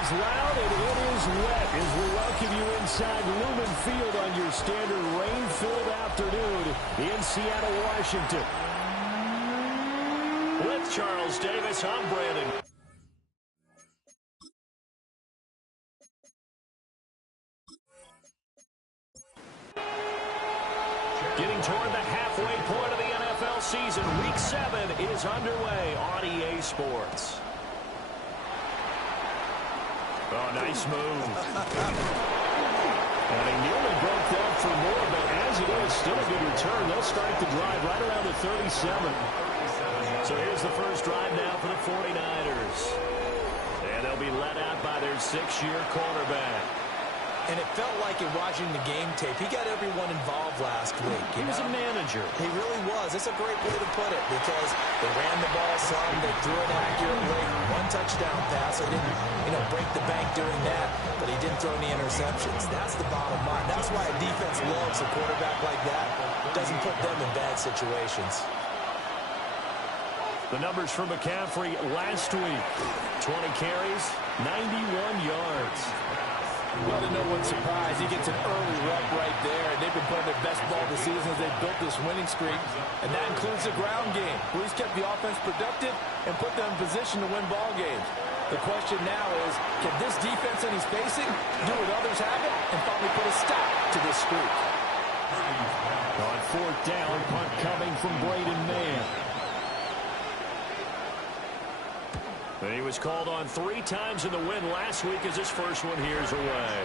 is loud and it is wet as we welcome you inside Lumen Field on your standard rain-filled afternoon in Seattle, Washington. With Charles Davis, I'm Brandon. Getting toward the halfway point of the NFL season, Week 7 is underway on EA Sports. Oh, nice move. And he nearly broke that for more, but as it is, still a good return. They'll start the drive right around the 37. So here's the first drive now for the 49ers. And they'll be led out by their 6-year quarterback. And it felt like in watching the game tape, he got everyone involved last week. He was a manager. He really was. It's a great way to put it because they ran the ball some, they threw it accurately. One touchdown pass. They didn't, break the bank doing that, but he didn't throw any interceptions. That's the bottom line. That's why a defense loves a quarterback like that. Doesn't put them in bad situations. The numbers for McCaffrey last week. 20 carries, 91 yards. Well, to no one's surprise, he gets an early rep right there, and they've been playing their best ball this season as they've built this winning streak, and that includes the ground game. Police kept the offense productive and put them in position to win ball games. The question now is, can this defense that he's facing do what others haven't and finally put a stop to this streak? On fourth down, punt coming from Braden Mann. And he was called on 3 times in the win last week as his first one here is away.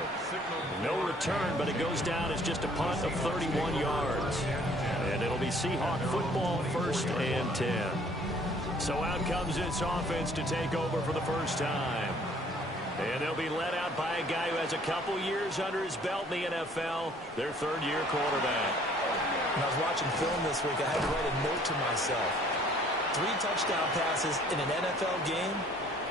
No return, but it goes down as just a punt of 31 yards. And it'll be Seahawk football, 1st and 10. So out comes this offense to take over for the first time. And they'll be led out by a guy who has a couple years under his belt in the NFL, their 3rd-year quarterback. When I was watching film this week, I had to write a note to myself. 3 touchdown passes in an NFL game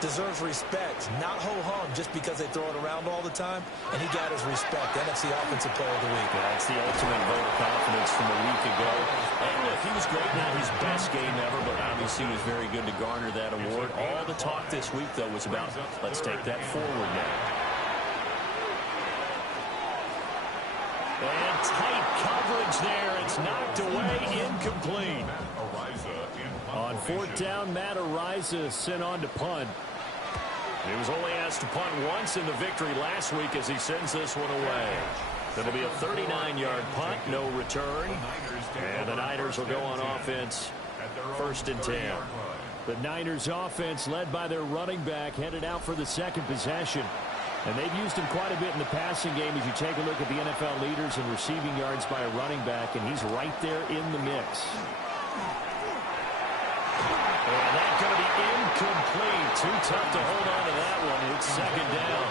deserves respect, not ho-hum just because they throw it around all the time, and he got his respect. NFC Offensive Player of the Week. That's the ultimate vote of confidence from a week ago. And look, he was great, not his best game ever, but obviously was very good to garner that award. All the talk this week, though, was about, let's take that forward now. And tight coverage there. It's knocked away, incomplete. On 4th down, Matt Ariza sent on to punt. He was only asked to punt once in the victory last week as he sends this one away. It'll be a 39-yard punt, no return. And the Niners will go on offense, 1st and 10. The Niners offense led by their running back headed out for the second possession. And they've used him quite a bit in the passing game as you take a look at the NFL leaders in receiving yards by a running back, and he's right there in the mix. And that's going to be incomplete. Too tough to hold on to that one. It's 2nd down.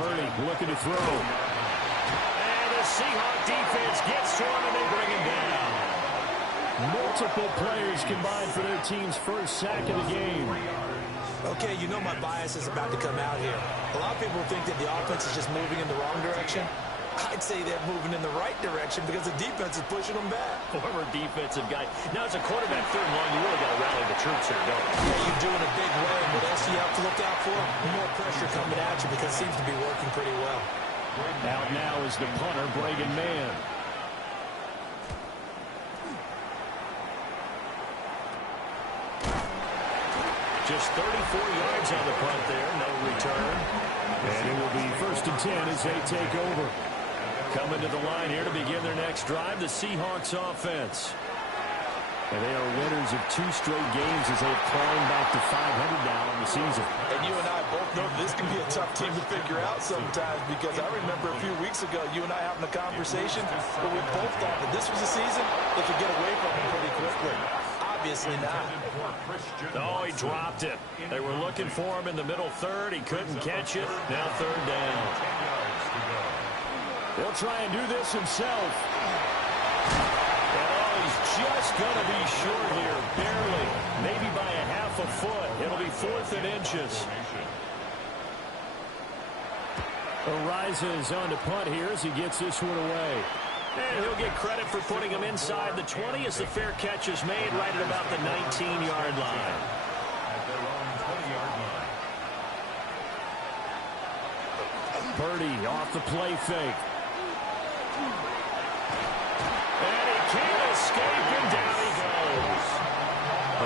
Purdy looking to throw. And the Seahawk defense gets to him and they bring him down. Multiple players combined for their team's first sack of the game. Okay, you know my bias is about to come out here. A lot of people think that the offense is just moving in the wrong direction. I'd say they're moving in the right direction because the defense is pushing them back. Former defensive guy. Now, as a quarterback, 3rd and long, you really got to rally the troops here, don't you? Yeah, you do in a big way. And what else do you have to look out for? More pressure coming at you because it seems to be working pretty well. Out now is the punter, Braden Mann. Just 34 yards on the punt there, no return. And it will be 1st and 10 as they take over. Coming to the line here to begin their next drive, the Seahawks offense. And they are winners of 2 straight games as they've climbed back to 500 now in the season. And you and I both know this can be a tough team to figure out sometimes because I remember a few weeks ago you and I having a conversation where we both thought that this was a season they could get away from it pretty quickly. Obviously not. Oh, he dropped it. They were looking for him in the middle 3rd. He couldn't catch it. Now 3rd down. He'll try and do this himself. And he's just going to be short here, barely. Maybe by a half a foot. It'll be 4th and inches. Ariza is on to punt here as he gets this one away. And he'll get credit for putting him inside the 20 as the fair catch is made right at about the 19-yard line. Purdy off the play fake. And he can't escape, and down he goes.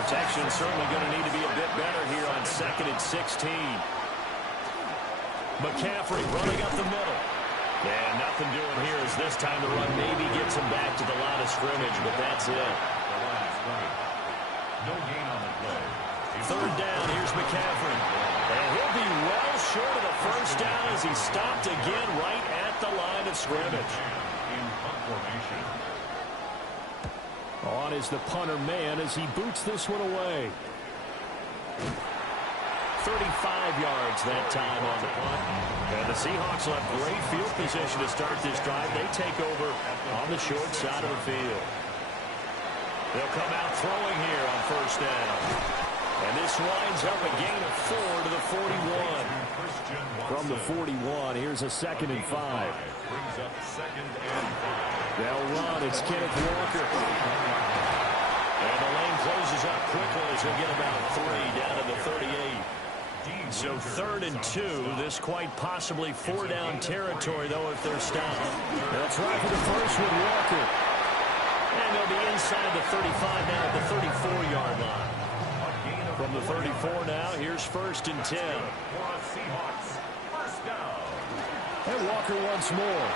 Protection certainly going to need to be a bit better here on 2nd and 16. McCaffrey running up the middle. And nothing doing here as this time the run maybe gets him back to the line of scrimmage, but that's it. No gain on the play. 3rd down, here's McCaffrey. And he'll be well short of the first down as he stopped again right at the line of scrimmage. In punt formation. On is the punter man as he boots this one away. 35 yards that time on the punt. And the Seahawks will have great field position to start this drive. They take over on the short side of the field. They'll come out throwing here on 1st down. And this winds up a gain of 4 to the 41. From the 41, here's a 2nd and 5. Brings up 2nd and 5. They'll run. It's Kenneth Walker. And the lane closes up quickly as they get about 3 down to the 38. So 3rd and 2. This quite possibly 4-down territory, though, if they're stopped. They'll try for the first with Walker. And they'll be inside the 35 now at the 34-yard line. From the 34 now, here's 1st and 10. And Walker once more.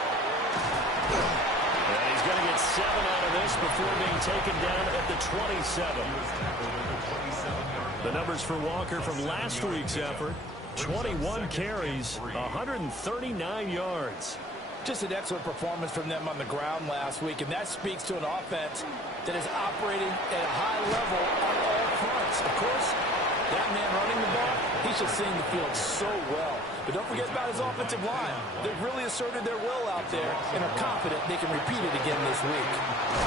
And he's going to get 7 out of this before being taken down at the 27. The numbers for Walker from last week's effort: 21 carries, 139 yards. Just an excellent performance from them on the ground last week, and that speaks to an offense that is operating at a high level on all fronts. Of course, that man running the ball, he's just seeing the field so well. But don't forget about his offensive line. They've really asserted their will out there and are confident they can repeat it again this week.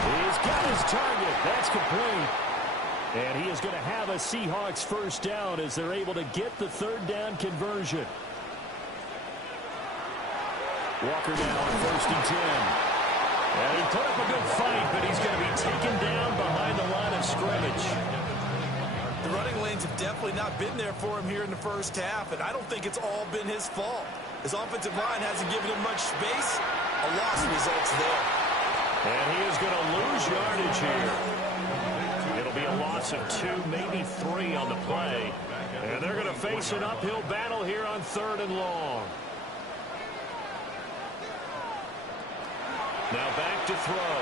He's got his target. That's complete. And he is going to have a Seahawks 1st down as they're able to get the 3rd down conversion. Walker now on 1st and 10. And he put up a good fight, but he's going to be taken down behind the line of scrimmage. The running lanes have definitely not been there for him here in the first half, and I don't think it's all been his fault. His offensive line hasn't given him much space. A loss results there. And he is going to lose yardage here. It'll be a loss of 2, maybe 3 on the play. And they're going to face an uphill battle here on 3rd and long. Now back to throw.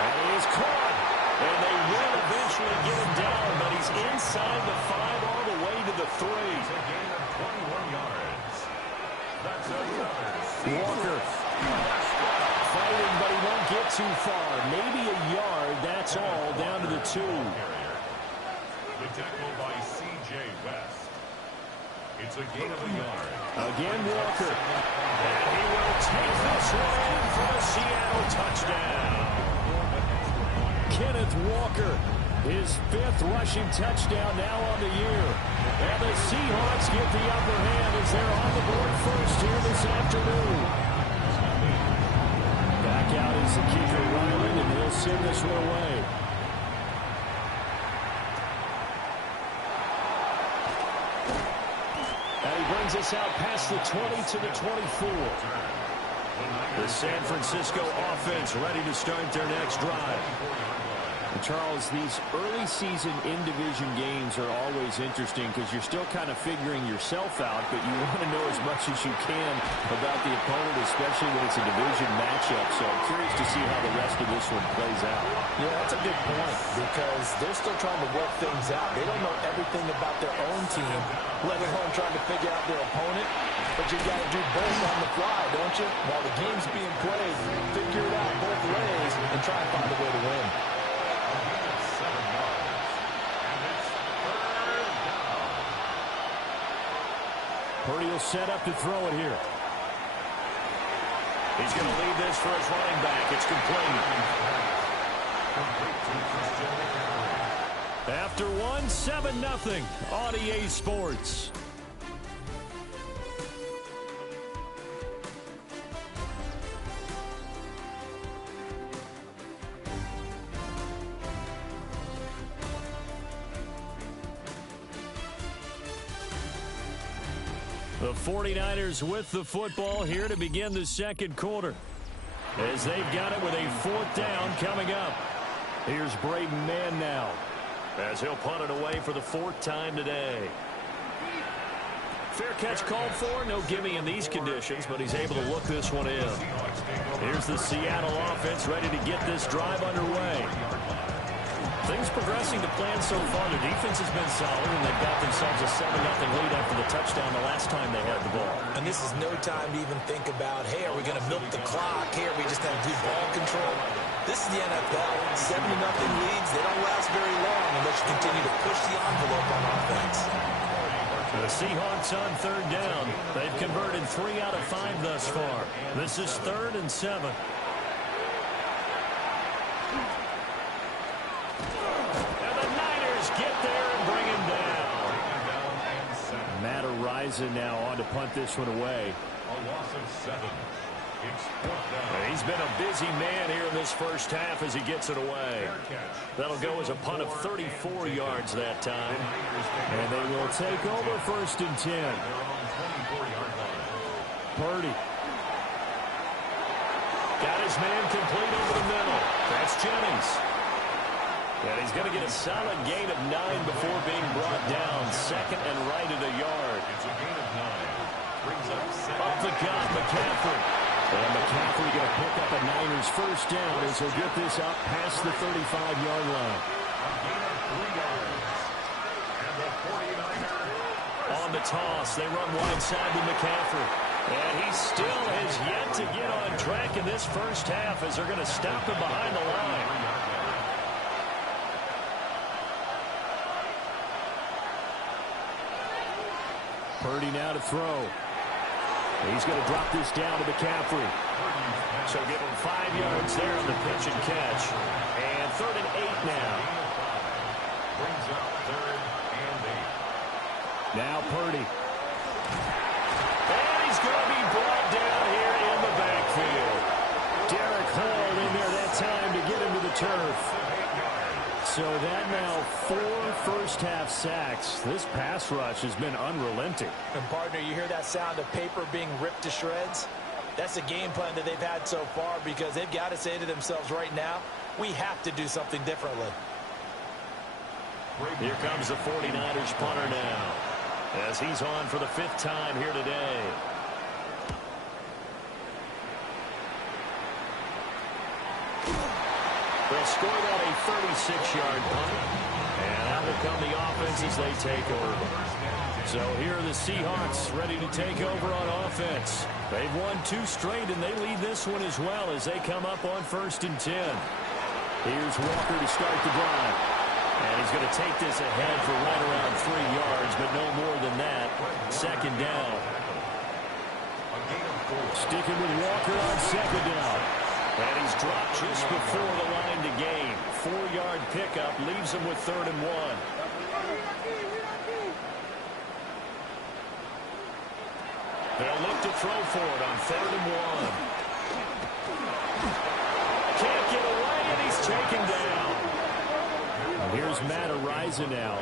And he is caught. And they will eventually get him down, but he's inside the 5 all the way to the 3. It's a gain of 21 yards. That's Walker fighting, but he won't get too far. Maybe a yard, that's all, down to the 2. The tackle by C.J. West. It's a gain of a yard. Again, Walker. And he will take this one in for a Seattle touchdown. Kenneth Walker, his 5th rushing touchdown now on the year. And the Seahawks get the upper hand as they're on the board first here this afternoon. Back out is the kicker, Ryland, and he'll send this one away. And he brings us out past the 20 to the 24. The San Francisco offense ready to start their next drive. And Charles, these early season in-division games are always interesting because you're still kind of figuring yourself out, but you want to know as much as you can about the opponent, especially when it's a division matchup. So I'm curious to see how the rest of this one plays out. Yeah, that's a good point because they're still trying to work things out. They don't know everything about their own team, let alone trying to figure out their opponent. But you got to do both on the fly, don't you? While the game's being played, figure it out both ways and try and find a way to win. Purdy will set up to throw it here. He's going to leave this for his running back. It's complete. After one, 7-0 on EA Sports. The 49ers with the football here to begin the second quarter, as they've got it with a fourth down coming up. Here's Braden Mann now, as he'll punt it away for the fourth time today. Fair catch called for. No gimme in these conditions, but he's able to look this one in. Here's the Seattle offense ready to get this drive underway. Things progressing to plan so far. The defense has been solid, and they've got themselves a 7-0 lead after the touchdown the last time they had the ball. And this is no time to even think about, hey, are we going to milk the clock? Hey, are we just going to do ball control? This is the NFL. 7-0 leads. They don't last very long unless you continue to push the envelope on offense. The Seahawks on third down. They've converted 3 out of 5 thus far. This is 3rd and 7. And the Niners get there and bring him down. Matt Ariza now on to punt this one away. A loss of 7. He's been a busy man here in this first half as he gets it away. That'll go as a punt of 34 yards that time. And they will take over 1st and 10. Purdy. Got his man complete over the middle. That's Jennings. And he's going to get a solid gain of 9 before being brought down. 2nd and right at a yard. It's a gain of 9. Up the gut, McCaffrey. And McCaffrey going to pick up a Niners first down as he'll get this up past the 35-yard line. On the toss, they run wide side to McCaffrey. And he still has yet to get on track in this first half as they're going to stop him behind the line. Purdy now to throw. He's going to drop this down to McCaffrey. So give him 5 yards there on the pitch and catch. And 3rd and 8 now. Brings up 3rd and 8. Now Purdy. And he's going to be brought down here in the backfield. Derek Hall in there that time to get him to the turf. So that now 4 first-half sacks. This pass rush has been unrelenting. And, partner, you hear that sound of paper being ripped to shreds? That's the game plan that they've had so far because they've got to say to themselves right now, we have to do something differently. Here comes the 49ers punter now as he's on for the 5th time here today. They'll score that a 36-yard punt. And out will come the offense as they take over. So here are the Seahawks ready to take over on offense. They've won 2 straight, and they lead this one as well as they come up on 1st and 10. Here's Walker to start the drive. And he's going to take this ahead for right around 3 yards, but no more than that. 2nd down. Sticking with Walker on 2nd down. And he's dropped just before the line to gain. 4-yard pickup leaves him with 3rd and 1. They'll look to throw for it on 3rd and 1. Can't get away, and he's taken down. And here's Matt Ariza now.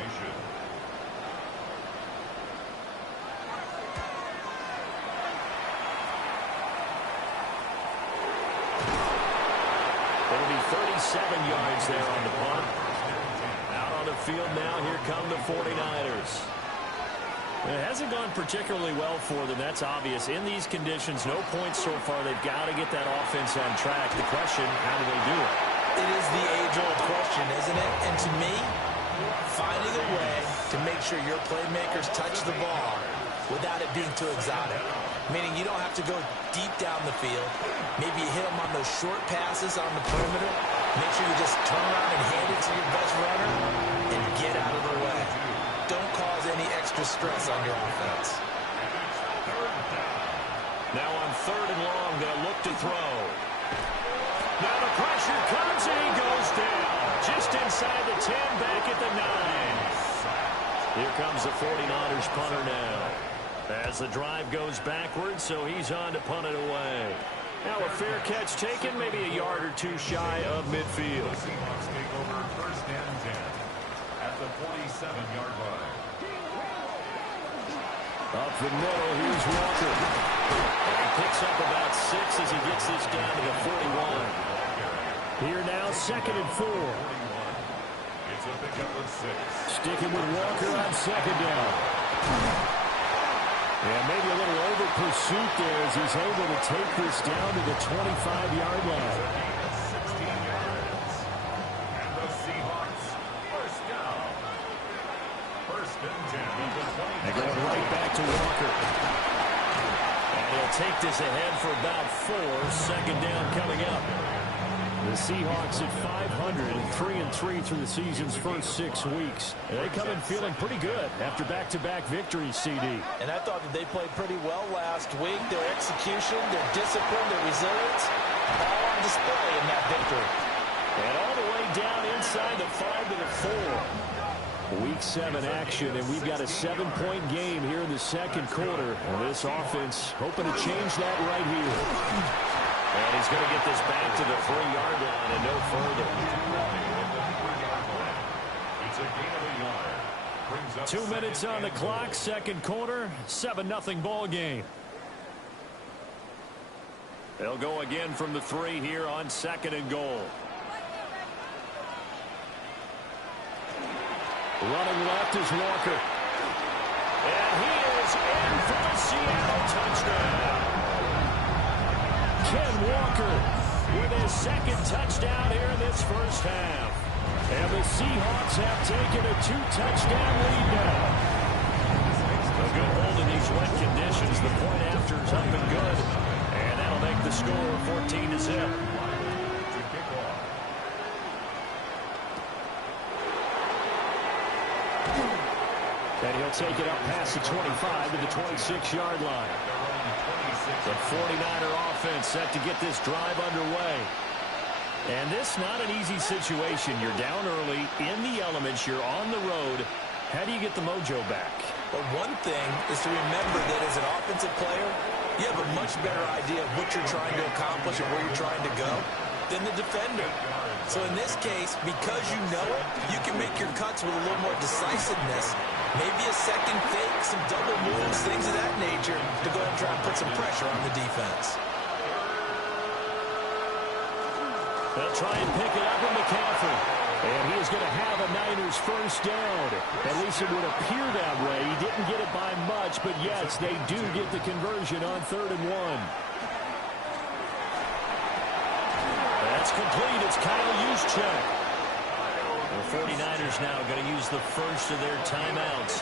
It'll be 37 yards there on the punt. Out on the field now, here come the 49ers. It hasn't gone particularly well for them, that's obvious. In these conditions, no points so far. They've got to get that offense on track. The question, how do they do it? It is the age-old question, isn't it? And to me, finding a way to make sure your playmakers touch the ball without it being too exotic. Meaning you don't have to go deep down the field. Maybe you hit them on those short passes on the perimeter. Make sure you just turn around and hand it to your best runner and get out of the way. Don't cause any extra stress on your offense. Now on 3rd and long, they'll look to throw. Now the pressure comes and he goes down. Just inside the 10, back at the 9. Here comes the 49ers punter now. As the drive goes backwards, so he's on to punt it away. Now a fair catch taken, maybe a yard or 2 shy of midfield. The Seahawks take over 1st and 10 at the 47-yard line. Up the middle, here's Walker. And he picks up about 6 as he gets this down to the 41. Here now, 2nd and 4. It's a pickup of 6. Sticking with Walker on 2nd down. And maybe a little over pursuit there as he's able to take this down to the 25-yard line. 16 yards. And the Seahawks, first down. 1st and 10 at the 20. They're going right back to Walker. And he'll take this ahead for about 4. 2nd down coming up. The Seahawks at 500 and 3-3 through the season's first 6 weeks. They come in feeling pretty good after back-to-back victories, CD. And I thought that they played pretty well last week. Their execution, their discipline, their resilience, all on display in that victory. And all the way down inside the 5 to the 4. Week 7 action, and we've got a 7-point game here in the 2nd quarter. And this offense hoping to change that right here. And he's going to get this back to the 3-yard line and no further. It's a gain of a yard. Brings up 2 minutes on the clock, 2nd quarter, 7-0 ball game. They'll go again from the 3 here on 2nd and goal. Running left is Walker. And he is in for the Seattle touchdown. Ken Walker with his 2nd touchdown here in this first half. And the Seahawks have taken a 2-touchdown lead now. A good hold in these wet conditions. The point after is up and good. And that'll make the score 14-0. And he'll take it up past the 25 to the 26-yard line. The 49er offense set to get this drive underway. And this not an easy situation. You're down early, in the elements, you're on the road. How do you get the mojo back? But one thing is to remember that as an offensive player, you have a much better idea of what you're trying to accomplish and where you're trying to go than the defender. So in this case, because you know it, you can make your cuts with a little more decisiveness. Maybe a second fake, some double moves, things of that nature to go ahead and try and put some pressure on the defense. They'll try and pick it up with McCaffrey. And he is going to have a Niners first down. At least it would appear that way. He didn't get it by much, but yes, they do get the conversion on 3rd and 1. That's complete. It's Kyle Juszczyk. The 49ers now going to use the first of their timeouts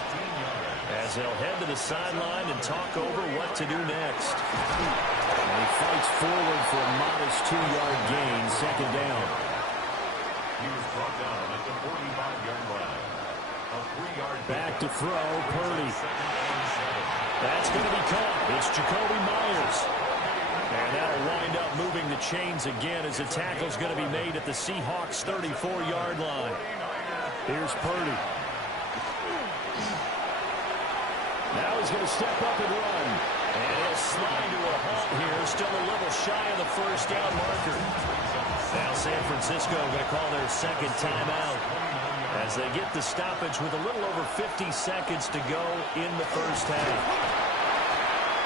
as they'll head to the sideline and talk over what to do next. And he fights forward for a modest 2-yard gain, 2nd down. He was brought down at the 45-yard line. A 3-yard back to throw, Purdy. That's going to be caught. It's Jacoby Myers. And that'll wind up moving the chains again as the tackle's going to be made at the Seahawks' 34-yard line. Here's Purdy. Now he's going to step up and run. And he'll slide to a halt here, still a little shy of the first down marker. Now San Francisco going to call their 2nd timeout as they get the stoppage with a little over 50 seconds to go in the first half.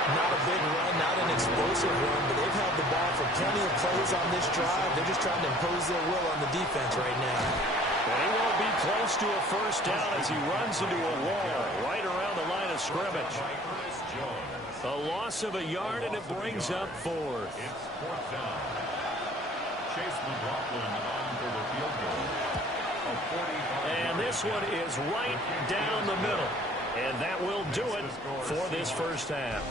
Not a big run, not an explosive run, but they've held the ball for plenty of plays on this drive. They're just trying to impose their will on the defense right now. And he won't be close to a first down as he runs into a wall right around the line of scrimmage. A loss of a yard, and it brings up 4th. It's 4th down. Chase McLaughlin on for the field goal. And this one is right down the middle. And that will do it for this first half.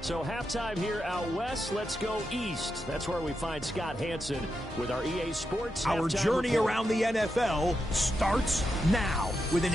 So halftime here out west. Let's go east. That's where we find Scott Hansen with our EA Sports. Our journey report. around the NFL starts now with an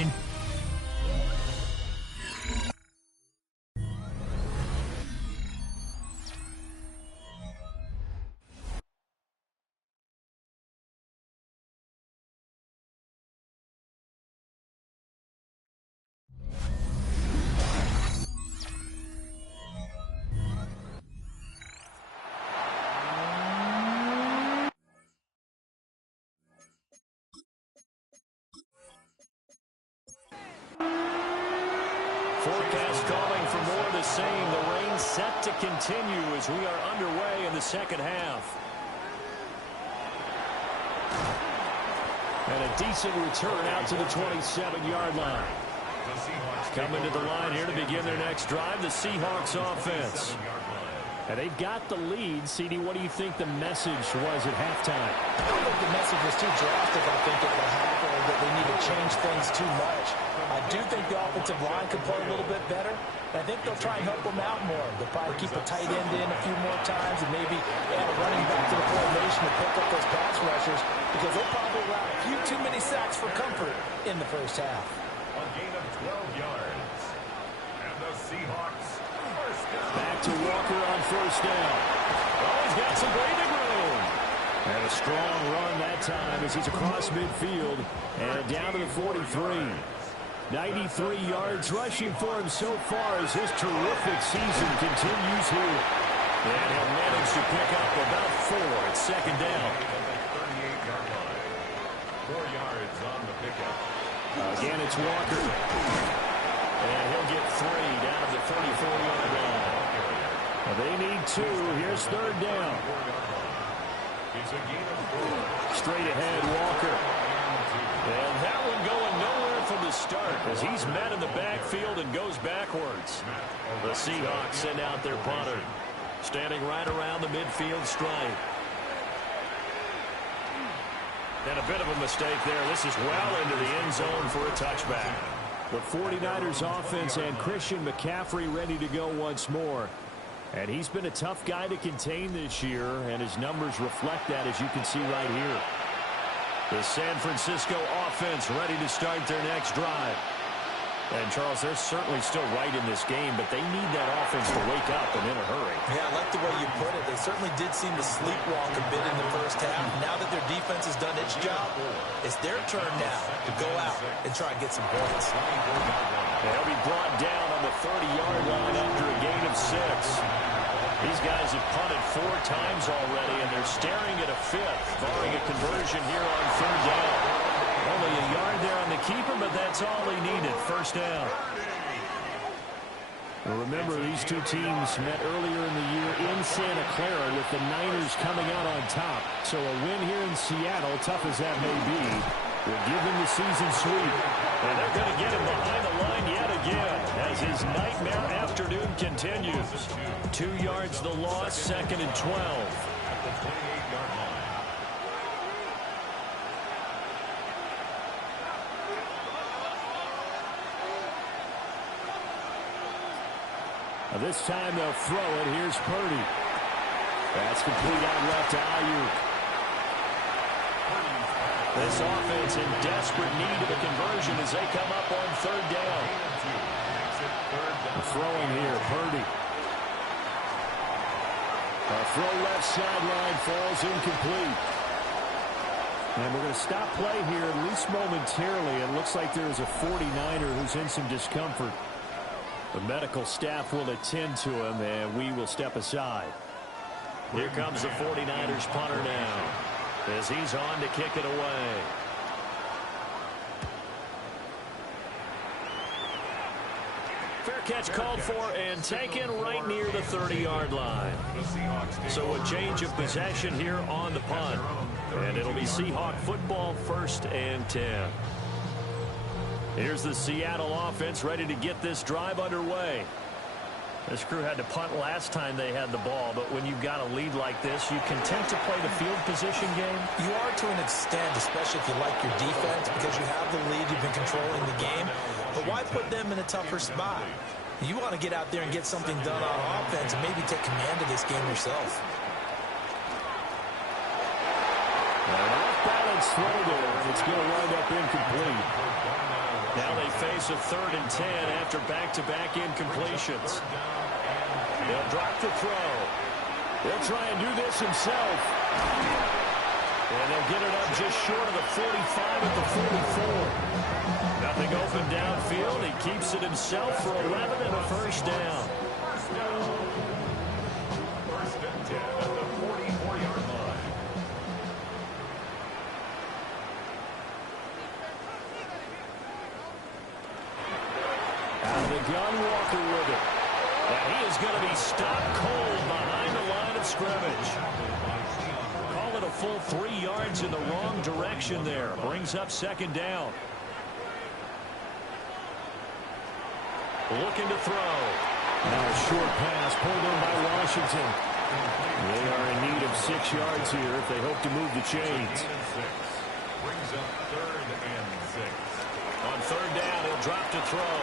the same. The rain set to continue as we are underway in the second half. And a decent return out to the 27-yard line. Coming to the line here to begin their next drive, the Seahawks offense. And they've got the lead. CD, what do you think the message was at halftime? I don't think the message was too drastic, I think, at the half, or that they need to change things too much. I do think the offensive line could play a little bit better. I think they'll try and help them out more. They'll probably keep a tight end in a few more times and maybe add a running back to the formation to pick up those pass rushers, because they'll probably allow a few too many sacks for comfort in the first half. A gain of 12 yards. And the Seahawks first down. Back to Walker on first down. Oh, he's got some breathing room. And a strong run that time as he's across midfield and down to the 43. 93 yards rushing for him so far as his terrific season continues here. And he'll manage to pick up about 4 at second down. 38-yard line. 4 yards on the pickup. Again, it's Walker. And he'll get 3 down to the 34-yard line. They need 2. Here's third down. It's a gain of 4. Straight ahead, Walker. And that one going nowhere from the start as he's met in the backfield and goes backwards. The Seahawks send out their punter, standing right around the midfield stripe. And a bit of a mistake there. This is well into the end zone for a touchback. The 49ers offense and Christian McCaffrey ready to go once more. And he's been a tough guy to contain this year, and his numbers reflect that, as you can see right here. The San Francisco offense ready to start their next drive. And, Charles, they're certainly still right in this game, but they need that offense to wake up and in a hurry. Yeah, I like the way you put it. They certainly did seem to sleepwalk a bit in the first half. Now that their defense has done its job, it's their turn now to go out and try and get some points. They'll be brought down on the 30-yard line after a gain of 6. These guys have punted 4 times already, and they're staring at a 5th, barring a conversion here on third down. Only a yard there on the keeper, but that's all he needed. First down. Well, remember, these two teams met earlier in the year in Santa Clara with the Niners coming out on top. So a win here in Seattle, tough as that may be, will give them the season sweep. And they're going to get him behind the line yet again as his nightmare afternoon continues. 2 yards the loss, second and 12. At the 28-yard line. This time they'll throw it. Here's Purdy. That's complete out left to Ayuk. This offense in desperate need of a conversion as they come up on third down. Throwing here, Purdy. A throw left sideline falls incomplete. And we're going to stop play here, at least momentarily. It looks like there's a 49er who's in some discomfort. The medical staff will attend to him, and we will step aside. Here comes the 49ers punter now as he's on to kick it away. Fair catch called for and taken right near the 30-yard line. So a change of possession here on the punt. And it'll be Seahawk football, 1st and 10. Here's the Seattle offense ready to get this drive underway. This crew had to punt last time they had the ball, but when you've got a lead like this, you can tend to play the field position game. You are to an extent, especially if you like your defense, because you have the lead, you've been controlling the game. But why put them in a tougher spot? You want to get out there and get something done on offense and maybe take command of this game yourself. An off-balance throw there, and it's going to wind up incomplete. Now they face a 3rd and 10 after back-to-back incompletions. They'll drop the throw. They'll try and do this himself. And they'll get it up just short of the 45 at the 44. Nothing open downfield. He keeps it himself for 11 and a first down. First and 10 at the 44-yard line. Out of the gun, Walker with it. He is going to be stopped cold behind the line of scrimmage. Call it a full 3 yards in the wrong direction there. Brings up second down. Looking to throw. Now a short pass pulled in by Washington. They are in need of 6 yards here if they hope to move the chains. Brings up 3rd and 6. On third down, he'll drop to throw.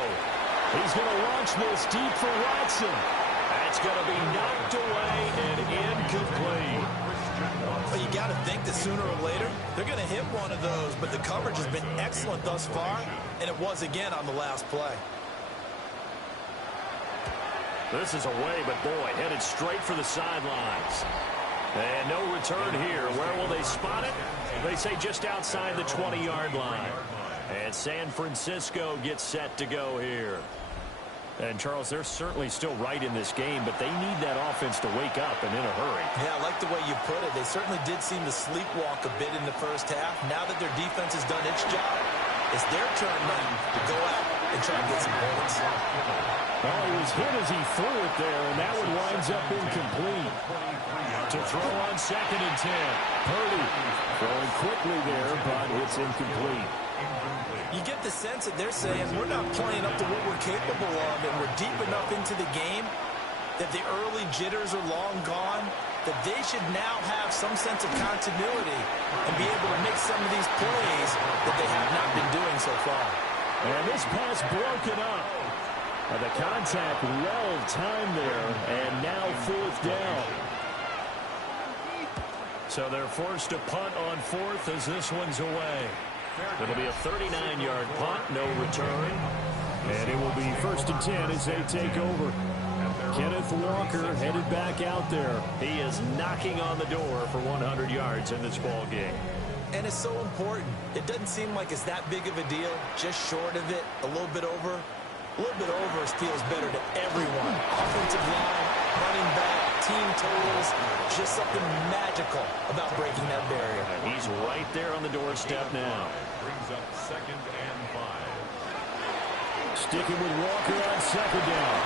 He's going to launch this deep for Watson. That's going to be knocked away and incomplete. Well, you got to think that sooner or later they're going to hit one of those, but the coverage has been excellent thus far, and it was again on the last play. This is away, but boy, headed straight for the sidelines. And no return here. Where will they spot it? They say just outside the 20-yard line. And San Francisco gets set to go here. And, Charles, they're certainly still right in this game, but they need that offense to wake up and in a hurry. Yeah, I like the way you put it. They certainly did seem to sleepwalk a bit in the first half. Now that their defense has done its job, it's their turn now to go out and try and get some points. Well, he was hit as he threw it there, and that one winds up incomplete. To throw on 2nd and 10. Purdy throwing quickly there, but it's incomplete. You get the sense that they're saying we're not playing up to what we're capable of, and we're deep enough into the game that the early jitters are long gone, that they should now have some sense of continuity and be able to make some of these plays that they have not been doing so far. And this pass broken up. The contact well timed there, and now 4th down. So they're forced to punt on 4th as this one's away. It'll be a 39-yard punt, no return. And it will be 1st and 10 as they take over. Kenneth Walker headed back out there. He is knocking on the door for 100 yards in this ball game. And it's so important. It doesn't seem like it's that big of a deal, just short of it, a little bit over. A little bit over feels better to everyone. Offensive line, running back, team totals, just something magical about breaking that barrier. And he's right there on the doorstep now. Brings up 2nd and 5. Sticking with Walker on 2nd down.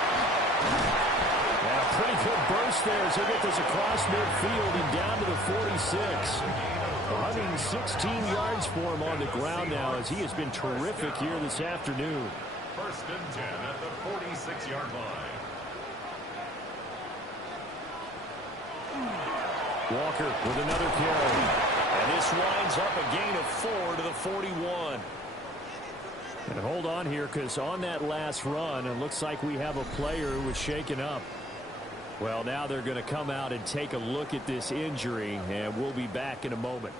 And a pretty good burst there as he'll get this across midfield and down to the 46. 116 yards for him on the ground now as he has been terrific here this afternoon. 1st and 10 at the 46-yard line. Walker with another carry. And this winds up a gain of 4 to the 41. And hold on here, because on that last run, it looks like we have a player who was shaken up. Well, now they're going to come out and take a look at this injury, and we'll be back in a moment.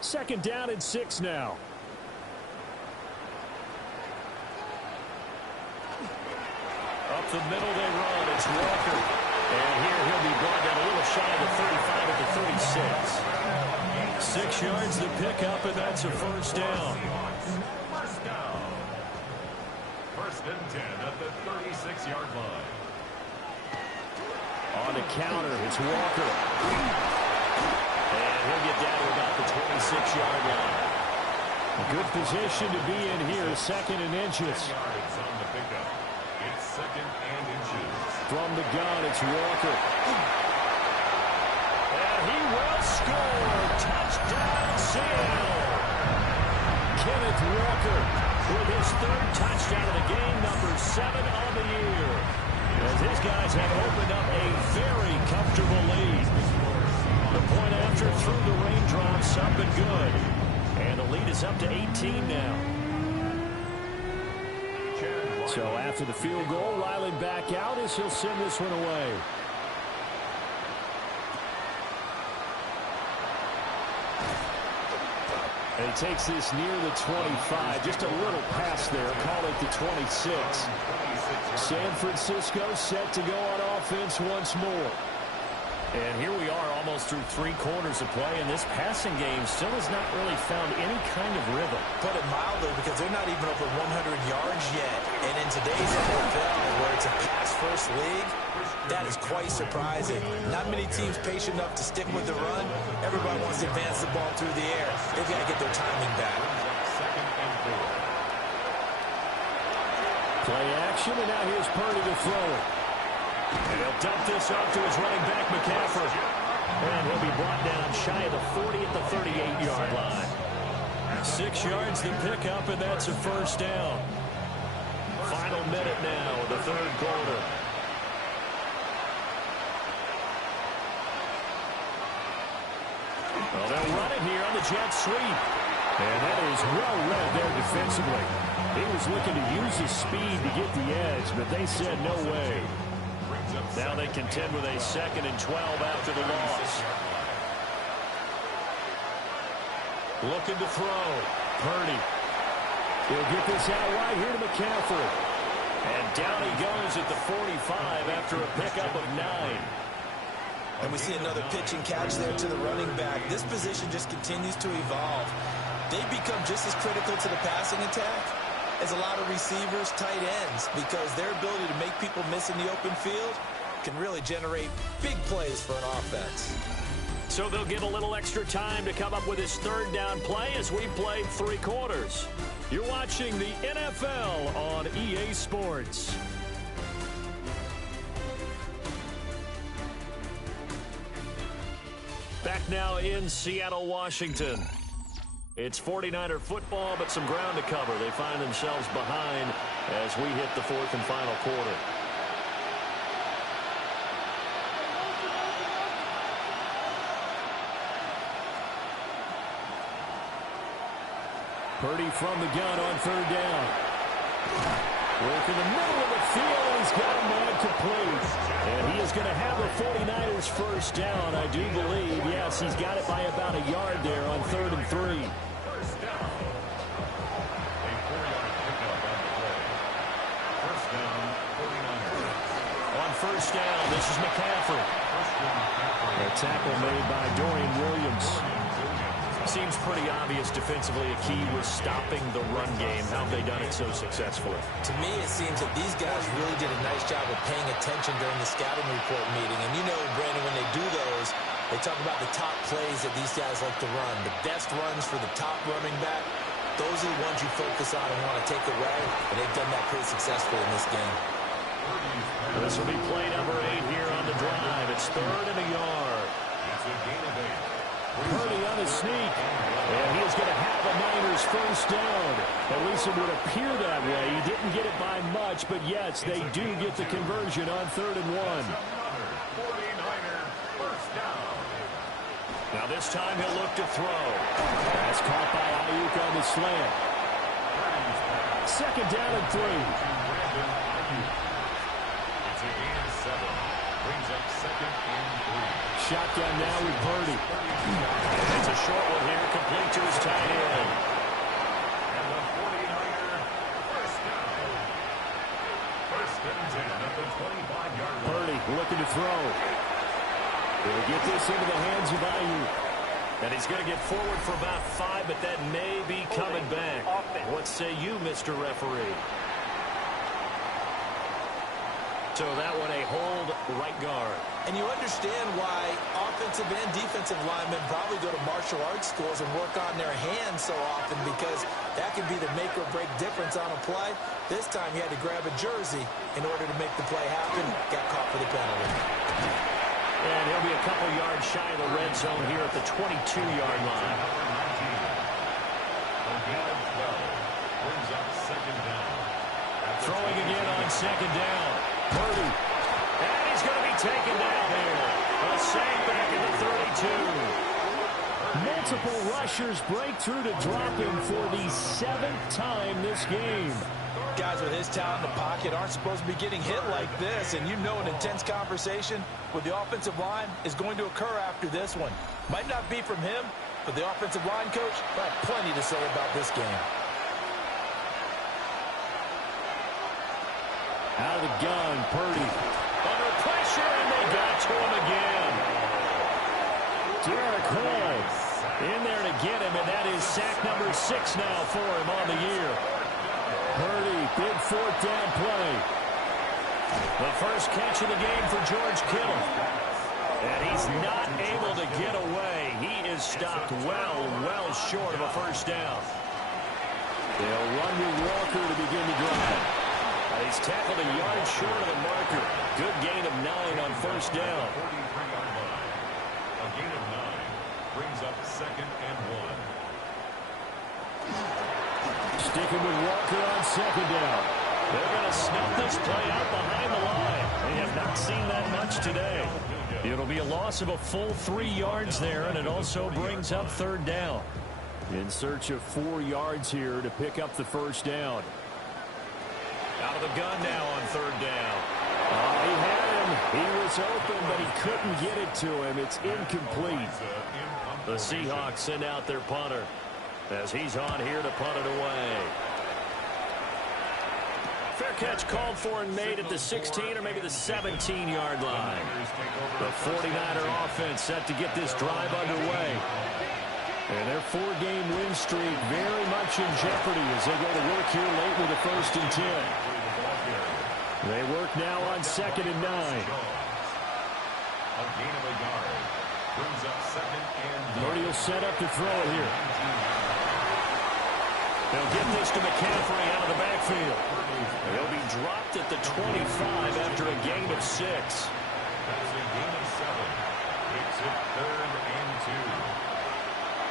2nd down and 6 now. Up the middle they run. It's Walker. And here he'll be brought down a little shy of the 35 at the 36. 6 yards to pick up, and that's a 1st down. 1st and 10 at the 36-yard line. On the counter, it's Walker. And he'll get down to about the 26-yard line. A good position to be in here, 2nd and inches. Yards on the pickup. It's 2nd and inches. From the gun, it's Walker. And he will score. Touchdown, Seattle. Kenneth Walker with his 3rd touchdown of the game, number 7 on the year. As his guys have opened up a very comfortable lead. The point after through the raindrops, up and good. And the lead is up to 18 now. So after the field goal, Riley back out as he'll send this one away. And he takes this near the 25. Just a little pass there. Call it the 26. San Francisco set to go on offense once more. And here we are almost through 3 quarters of play, and this passing game still has not really found any kind of rhythm. Put it mildly, because they're not even over 100 yards yet. And in today's NFL, where it's a pass-first league, that is quite surprising. Not many teams patient enough to stick with the run. Everybody wants to advance the ball through the air. They've got to get their timing back. 2nd and 4. Play action, and now here's Purdy to throw it. And he'll dump this off to his running back, McCaffrey. And he'll be brought down shy of the 40 at the 38-yard line. 6 yards to pick up, and that's a first down. Final minute now of the third quarter. Well, they'll run it here on the jet sweep. And that is well read there defensively. He was looking to use his speed to get the edge, but they said no way. Now they contend with a 2nd and 12 after the loss. Looking to throw. Purdy. He'll get this out right here to McCaffrey. And down he goes at the 45 after a pickup of 9. And we see another pitch and catch there to the running back. This position just continues to evolve. They become just as critical to the passing attack as a lot of receivers, tight ends, because their ability to make people miss in the open field can really generate big plays for an offense. So they'll get a little extra time to come up with his third down play as we played 3 quarters. You're watching the NFL on EA Sports. Back now in Seattle, Washington. It's 49er football, but some ground to cover. They find themselves behind as we hit the 4th and final quarter. Purdy from the gun on 3rd down. Work in the middle of the field, and he's got him man complete. And he is going to have the 49ers first down, I do believe. Yes, he's got it by about a yard there on 3rd and 3. First down. A 4-yard pickup on the play. First down, 49ers. On first down, this is McCaffrey. A tackle made by Dorian Williams. Seems pretty obvious defensively. A key was stopping the run game. How have they done it so successfully? To me, it seems that these guys really did a nice job of paying attention during the scouting report meeting. And you know, Brandon, when they do those, they talk about the top plays that these guys like to run. The best runs for the top running back, those are the ones you focus on and want to take away. And they've done that pretty successfully in this game. This will be play number 8 here on the drive. It's 3rd and a yard. It's a gain of 8. Purdy on his sneak, and he is going to have a Niners first down. At least it would appear that way. He didn't get it by much, but yes, they do get the conversion on 3rd and 1. 49er first down. Now this time he'll look to throw. That's caught by Ayuk on the slant. 2nd down and 3. It's a gain of 7. Brings up 2nd and 3. Shotgun now with Purdy. It's a short one here, complete to his tight end. And the 49er first down. 1st and 10 at the 25-yard line. Purdy looking to throw. He'll get this into the hands of Ayuk. And he's going to get forward for about 5, but that may be coming back. What say you, Mr. Referee? So that one a hold right guard. And you understand why offensive and defensive linemen probably go to martial arts schools and work on their hands so often, because that can be the make or break difference on a play. This time he had to grab a jersey in order to make the play happen. Got caught for the penalty. And he'll be a couple yards shy of the red zone here at the 22-yard line. Brings up 2nd down. Throwing again on 2nd down. Purdy. And he's going to be taken down here. A sack back in the 32. Multiple rushers break through to drop him for the 7th time this game. Guys with his talent in the pocket aren't supposed to be getting hit like this, and you know an intense conversation with the offensive line is going to occur after this one. Might not be from him, but the offensive line coach will have plenty to say about this game. Out of the gun, Purdy. Under pressure, and they got to him again. Derek Hall in there to get him, and that is sack number 6 now for him on the year. Purdy, big 4th down play. The first catch of the game for George Kittle. And he's not able to get away. He is stopped well short of a first down. They'll run with Walker to begin the drive. He's tackled a yard short of the marker. Good gain of 9 on first down. 43-yard line. A gain of 9 brings up 2nd and 1. Sticking with Walker on 2nd down. They're going to snuff this play out behind the line. They have not seen that much today. It'll be a loss of a full 3 yards there, and it also brings up 3rd down. In search of 4 yards here to pick up the first down. Out of the gun now on 3rd down. He had him. He was open, but he couldn't get it to him. It's incomplete. The Seahawks send out their punter as he's on here to punt it away. Fair catch called for and made at the 16 or maybe the 17-yard line. The 49er offense set to get this drive underway. And their 4-game win streak very much in jeopardy as they go to work here late with a 1st and 10. They work now on 2nd and 9. A gain of a yard brings up 2nd and 9. Purdy will set up to throw it here. They'll get this to McCaffrey out of the backfield. He'll be dropped at the 25 after a gain of 6. That's a gain of 7. Makes it 3rd and 2.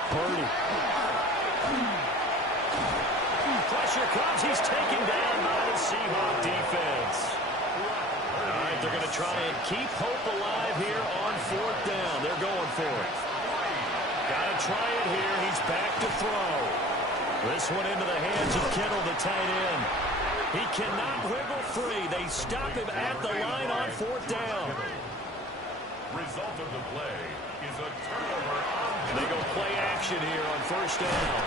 Purdy. Pressure comes. He's taken down by the Seahawk defense. All right, they're going to try and keep hope alive here on 4th down. They're going for it. Got to try it here. He's back to throw. This one into the hands of Kittle, the tight end. He cannot wiggle free. They stop him at the line on 4th down. Result of the play is a turnover. They go play action here on 1st down.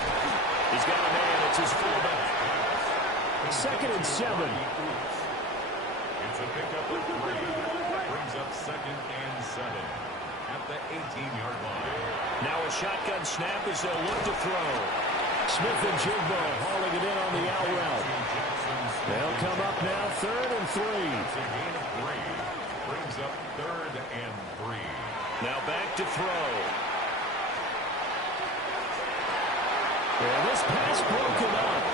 He's got a man. It's his fullback. 2nd and 7. It's a pickup of 3. Brings up 2nd and 7 at the 18-yard line. Now a shotgun snap as they'll look to throw. Smith and Jigbo hauling it in on the out route. They'll come up now 3rd and 3. It's a gain of 3. Brings up 3rd and 3. Now back to throw. And this pass broken up.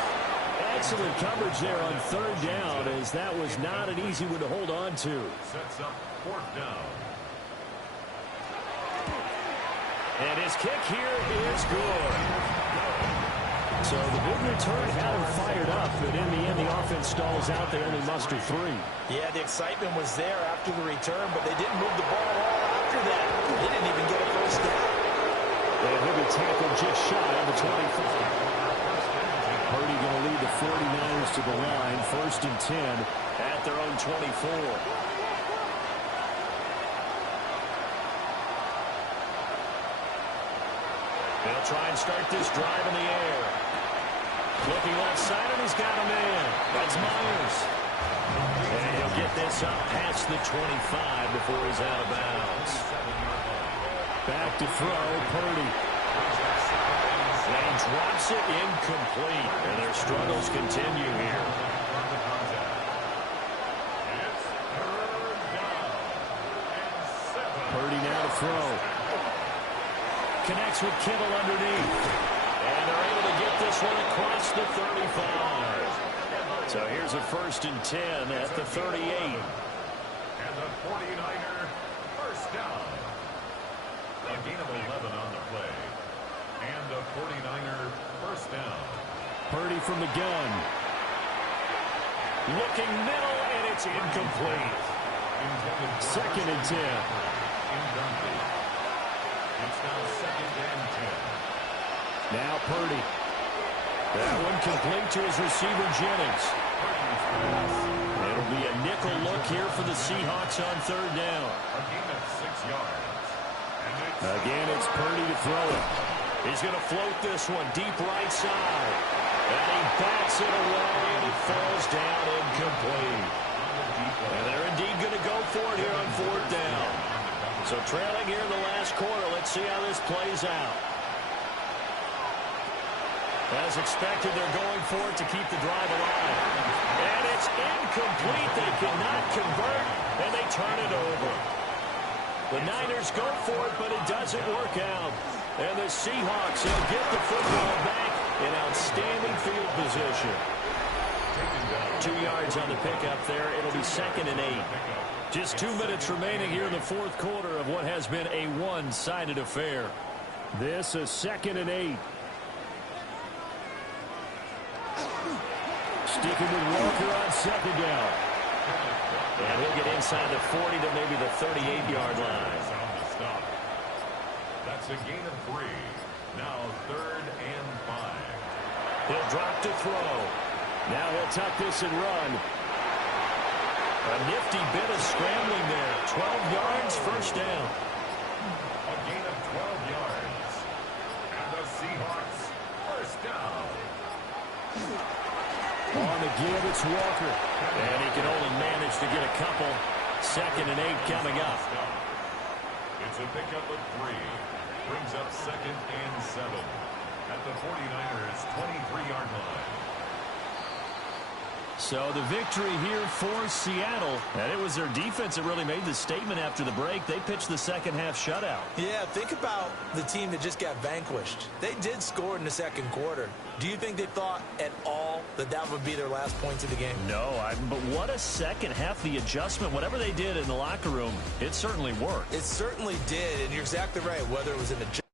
Excellent coverage there on 3rd down, as that was not an easy one to hold on to. Sets up 4th down. And his kick here is good. So the big return had him fired up, but in the end the offense stalls out. They only muster 3. Yeah, the excitement was there after the return, but they didn't move the ball at all after that. They didn't even get a first down. And he'll be tackled just shy of the 25. Purdy going to lead the 49ers to the line. 1st and 10 at their own 24. They'll try and start this drive in the air. Looking left side, and he's got a man. That's Myers. And he'll get this up past the 25 before he's out of bounds. Back to throw, Purdy. And he drops it incomplete. And their struggles continue here. Purdy now to throw. Connects with Kittle underneath. And they're able to get this one across the 35. So here's a 1st and 10 at the 38. And the 49er first down. A gain of 11 on the play. And the 49er first down. Purdy from the gun. Looking middle, and it's incomplete. 2nd and 10. Incomplete. It's now 2nd and 10. Now Purdy. That one complete to his receiver, Jennings. It'll be a nickel look here for the Seahawks on 3rd down. A gain of 6 yards. Again, it's Purdy to throw it. He's going to float this one deep right side. And he bats it away, and it falls down incomplete. And they're indeed going to go for it here on 4th down. So trailing here in the last quarter. Let's see how this plays out. As expected, they're going for it to keep the drive alive. And it's incomplete. They cannot convert, and they turn it over. The Niners go for it, but it doesn't work out. And the Seahawks will get the football back in outstanding field position. taken down. 2 yards on the pickup there. It'll be 2nd and 8. Just 2 minutes remaining here in the fourth quarter of what has been a one-sided affair. This is 2nd and 8. Sticking with Walker on 2nd down. And he'll get inside the 40 to maybe the 38-yard line. That's a gain of 3. Now 3rd and 5. He'll drop to throw. Now he'll tuck this and run. A nifty bit of scrambling there. 12 yards, first down. A gain of 12 yards. And the Seahawks, first down. On the give, it's Walker. And he can only manage to get a couple. 2nd and 8 coming up. It's a pickup of 3. Brings up 2nd and 7. At the 49ers' 23-yard line. So the victory here for Seattle. And it was their defense that really made the statement after the break. They pitched the second-half shutout. Yeah, think about the team that just got vanquished. They did score in the second quarter. Do you think they thought at all that that would be their last points of the game? No, but what a second half. The adjustment, whatever they did in the locker room, it certainly worked. It certainly did, and you're exactly right. Whether it was an adjustment